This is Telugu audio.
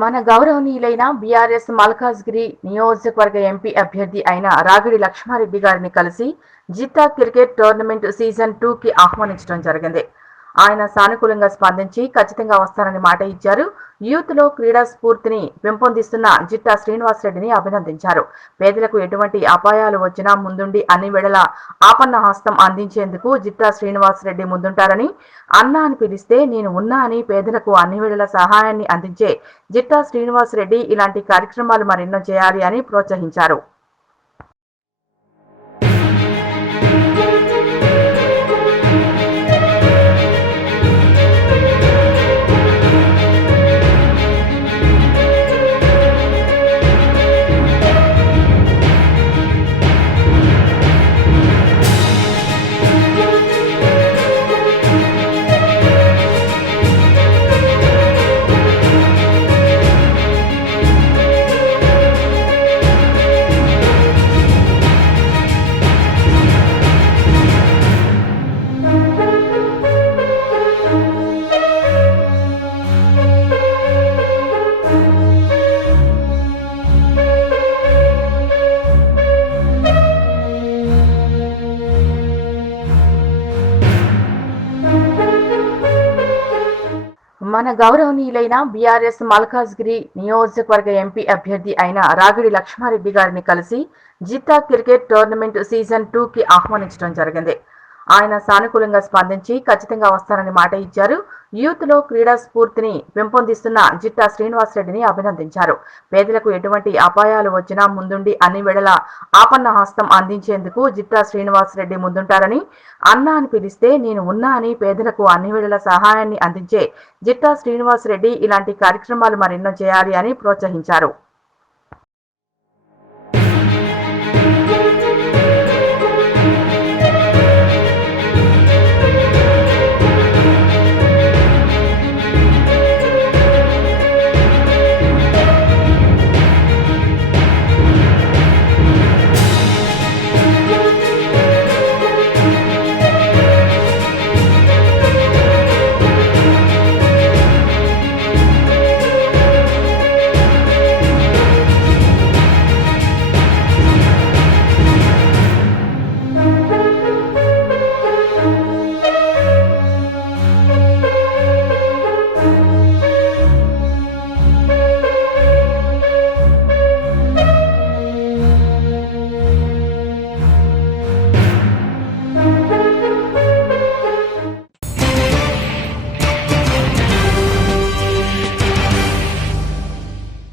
మన గౌరవనీయులైన బీఆర్ఎస్ మల్కాజ్గిరి నియోజకవర్గ ఎంపీ అభ్యర్థి అయిన రాగిడి లక్ష్మారెడ్డి గారిని కలిసి జిట్టా క్రికెట్ టోర్నమెంట్ సీజన్ 2కి ఆహ్వానించడం జరిగింది. ఆయన సానుకూలంగా స్పందించి ఖచ్చితంగా వస్తానని మాట ఇచ్చారు. యూత్ లో క్రీడా స్ఫూర్తిని పెంపొందిస్తున్న జిట్టా శ్రీనివాసరెడ్డిని అభినందించారు. పేదలకు ఎటువంటి అపాయాలు వచ్చినా ముందుండి అన్ని వేళలా ఆపన్న హస్తం అందించేందుకు జిట్టా శ్రీనివాసరెడ్డి ముందుంటారని, అన్న అని పిలిస్తే నేను ఉన్నా అని పేదలకు అన్ని వేళల సహాయాన్ని అందించే జిట్టా శ్రీనివాసరెడ్డి ఇలాంటి కార్యక్రమాలు మరెన్నో చేయాలి అని ప్రోత్సహించారు. మన గౌరవనీయులైన బీఆర్ఎస్ మల్కాజ్గిరి నియోజకవర్గ ఎంపీ అభ్యర్థి అయిన రాగిడి లక్ష్మారెడ్డి గారిని కలిసి జిట్టా క్రికెట్ టోర్నమెంట్ సీజన్ 2కి ఆహ్వానించడం జరిగింది. ఆయన సానుకూలంగా స్పందించి ఖచ్చితంగా వస్తానని మాట ఇచ్చారు. యూత్ లో క్రీడా స్ఫూర్తిని పెంపొందిస్తున్న జిట్టా శ్రీనివాసరెడ్డిని అభినందించారు. పేదలకు ఎటువంటి అపాయాలు వచ్చినా ముందుండి అన్ని వేళలా ఆపన్న హస్తం అందించేందుకు జిట్టా శ్రీనివాసరెడ్డి ముందుంటారని, అన్న అని పిలిస్తే నేను ఉన్నా అని పేదలకు అన్ని వేళల సహాయాన్ని అందించే జిట్టా శ్రీనివాసరెడ్డి ఇలాంటి కార్యక్రమాలు మరెన్నో చేయాలి అని ప్రోత్సహించారు.